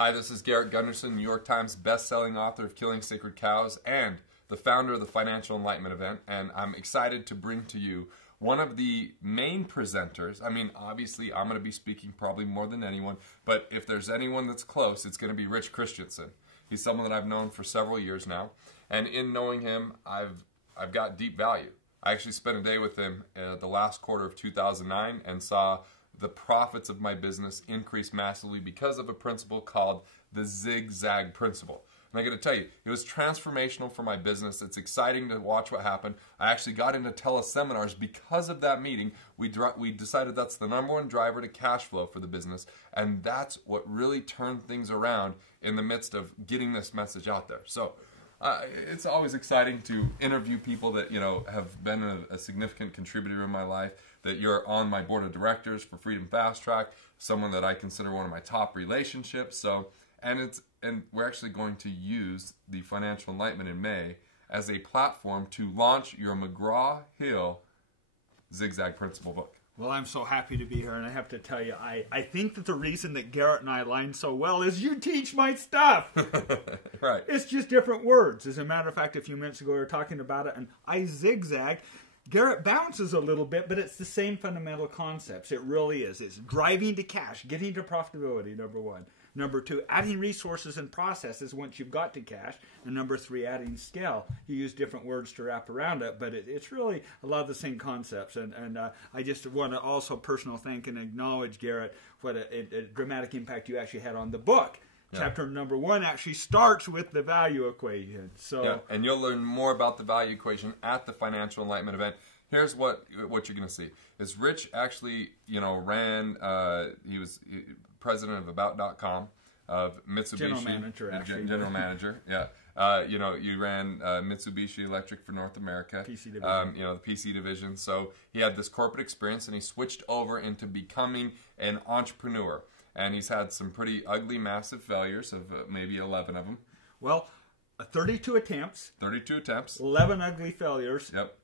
Hi, this is Garrett Gunderson, New York Times best-selling author of Killing Sacred Cows and the founder of the Financial Enlightenment event, and I'm excited to bring to you one of the main presenters. I mean, obviously, I'm going to be speaking probably more than anyone, but if there's anyone that's close, it's going to be Rich Christensen. He's someone that I've known for several years now, and in knowing him, I've got deep value. I actually spent a day with him the last quarter of 2009 and saw the profits of my business increase massively because of a principle called the zigzag principle. And I got to tell you, it was transformational for my business. It's exciting to watch what happened. I actually got into teleseminars because of that meeting. We decided that's the #1 driver to cash flow for the business, and that's what really turned things around in the midst of getting this message out there. So it's always exciting to interview people that have been a significant contributor in my life, that you're on my board of directors for Freedom Fast Track, someone that I consider one of my top relationships. And we're actually going to use the Financial Enlightenment in May as a platform to launch your McGraw-Hill Zigzag Principle book. Well, I'm so happy to be here, and I have to tell you, I think that the reason that Garrett and I align so well is you teach my stuff. Right. It's just different words. As a matter of fact, a few minutes ago we were talking about it, and I zigzagged. Garrett bounces a little bit, but it's the same fundamental concepts. It really is. It's driving to cash, getting to profitability, #1. #2, adding resources and processes once you've got to cash. And #3, adding scale. You use different words to wrap around it, but it's really a lot of the same concepts. And I just want to also personal thank and acknowledge, Garrett, what a dramatic impact you actually had on the book. Yeah. Chapter #1 actually starts with the value equation. So, yeah, and you'll learn more about the value equation at the Financial Enlightenment event. Here's what you're going to see. Is Rich actually, ran, he was president of About.com, of Mitsubishi. General manager, actually. General manager, yeah. You ran Mitsubishi Electric for North America. PC division. The PC division. So he had this corporate experience, and he switched over into becoming an entrepreneur. And he's had some pretty ugly, massive failures, of maybe 11 of them. Well, 32 attempts. 32 attempts. 11 ugly failures. Yep.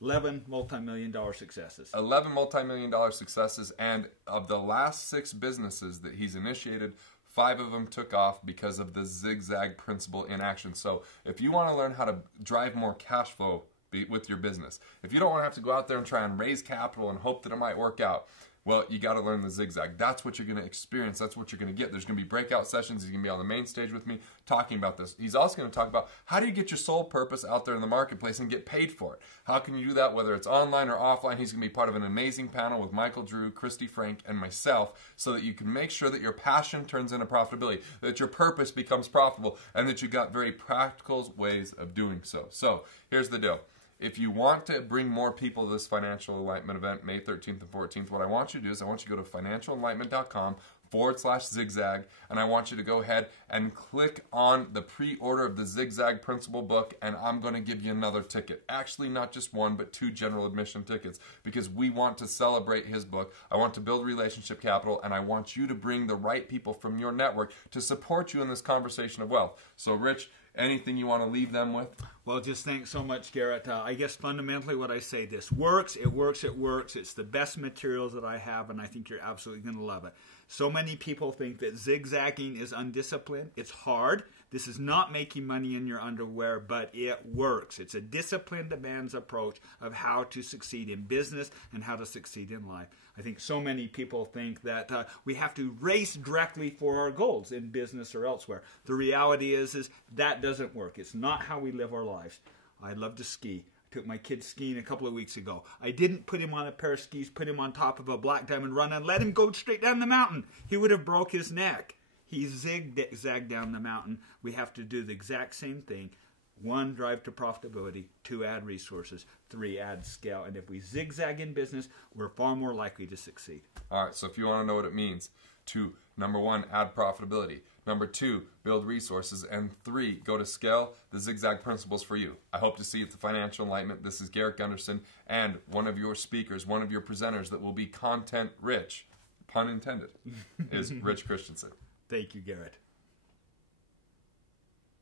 11 multi-million-dollar successes. 11 multi-million-dollar successes, and of the last 6 businesses that he's initiated, 5 of them took off because of the zigzag principle in action. So if you want to learn how to drive more cash flow with your business, if you don't want to have to go out there and try and raise capital and hope that it might work out, well, you got to learn the zigzag. That's what you're going to experience. That's what you're going to get. There's going to be breakout sessions. He's going to be on the main stage with me talking about this. He's also going to talk about how do you get your sole purpose out there in the marketplace and get paid for it. How can you do that, whether it's online or offline? He's going to be part of an amazing panel with Michael Drew, Christy Frank, and myself, so that you can make sure that your passion turns into profitability, that your purpose becomes profitable, and that you've got very practical ways of doing so. So here's the deal. If you want to bring more people to this Financial Enlightenment event, May 13th and 14th, what I want you to do is I want you to go to financialenlightenment.com/zigzag, and I want you to go ahead and click on the pre-order of the Zigzag Principle book, and I'm going to give you another ticket. Actually, not just one, but 2 general admission tickets, because we want to celebrate his book. I want to build relationship capital, and I want you to bring the right people from your network to support you in this conversation of wealth. So, Rich, anything you want to leave them with? Well, just thanks so much, Garrett. I guess fundamentally what I say, this works, it works, it works. It's the best materials that I have, and I think you're absolutely going to love it. So many people think that zigzagging is undisciplined. It's hard. This is not making money in your underwear, but it works. It's a disciplined demands approach of how to succeed in business and how to succeed in life. I think so many people think that we have to race directly for our goals in business or elsewhere. The reality is that doesn't work. It's not how we live our lives. I love to ski. I took my kid skiing a couple of weeks ago. I didn't put him on a pair of skis, put him on top of a black diamond run, and let him go straight down the mountain. He would have broke his neck. He zigzagged down the mountain. We have to do the exact same thing. 1, drive to profitability. 2, add resources. 3, add scale. And if we zigzag in business, we're far more likely to succeed. All right, so if you want to know what it means to, #1, add profitability. #2, build resources. And 3, go to scale. The zigzag principles for you. I hope to see you at the Financial Enlightenment. This is Garrett Gunderson, and one of your speakers, one of your presenters that will be content rich, pun intended, is Rich Christensen. Thank you, Garrett.